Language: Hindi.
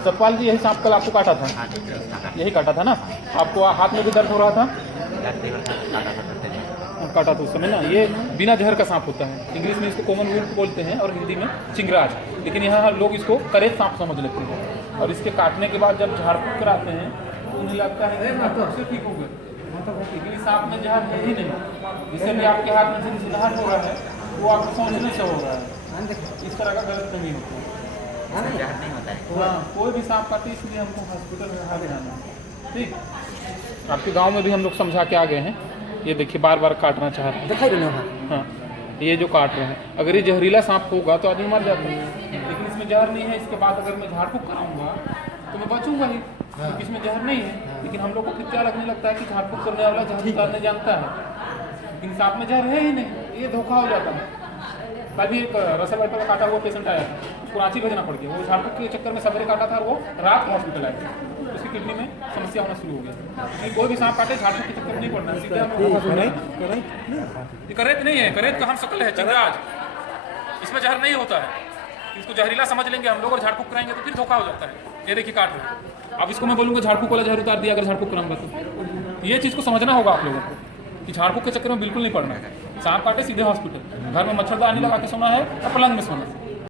सतपाल जी, यही सांप कल आपको काटा था? हाँ जी, यही काटा था ना? आपको हाथ में भी दर्द हो रहा था? काटा था उस समय ना। ये बिना जहर का सांप होता है। इंग्लिश में इसको कॉमन वुल्फ बोलते हैं और हिंदी में चिंगराज, लेकिन यहाँ लोग इसको करेज सांप समझ लेते हैं। और इसके काटने के बाद जब झाड़ फूँक कराते हैं तो उन्हें लगता है कि ठीक हो गए, लेकिन इस सांप में जहर है ही नहीं। जिससे भी आपके हाथ में झिलझिलाहट हो रहा है वो आपको सोचने से हो रहा है। इस तरह का गलत नहीं होता है। हाँ, कोई भी सांप काटे इसलिए हमको हॉस्पिटल में हाथ जाना है। ठीक, आपके गांव में भी हम लोग समझा के आ गए हैं। ये देखिए बार बार काटना चाह रहे हैं, दिखाई देना है। हाँ, ये जो काट रहे हैं, अगर ये जहरीला सांप होगा तो आदमी मर जाता है, लेकिन इसमें जहर नहीं है। इसके बाद अगर मैं झाड़ फूँक कराऊंगा तो मैं बचूंगा ही, क्योंकि इसमें जहर नहीं है। लेकिन हम लोग को फिर क्या लगने लगता है कि झाड़ फूँक करने वाला जहर उतारने जानता है, लेकिन सांप में जहर है ही नहीं। ये धोखा हो जाता है। कल भी एक रसल वाइपर का काटा हुआ पेशेंट आया था, उसको रांची भेजना पड़ गया। वो झाड़ फूँक के चक्कर में सवेरे काटा था और वो रात हॉस्पिटल आया था, उसकी किडनी में समस्या होना शुरू हो गई। कोई भी सांप काटे झाड़ फूँक के चक्कर में नहीं पड़ना है, सीधा ये करेत नहीं है। करेत का हम शक्ल है चिंगराज, इसमें जहर नहीं होता है। इसको जहरीला समझ लेंगे हम लोग और झाड़ फूँक कराएंगे तो फिर धोखा हो जाता है। ये देखिए काट रहे। अब इसको मैं बोलूँगा झाड़ फूँक वाला जहर उतार दिया अगर झाड़ फूँक कराऊंगा तो। ये चीज़ को समझना होगा आप लोगों को कि झाड़ फूँक के चक्कर में बिल्कुल नहीं पड़ना है। सांप काटे सीधे हॉस्पिटल, घर में मच्छरदानी लगा के सोना है और पलंग में सोना है।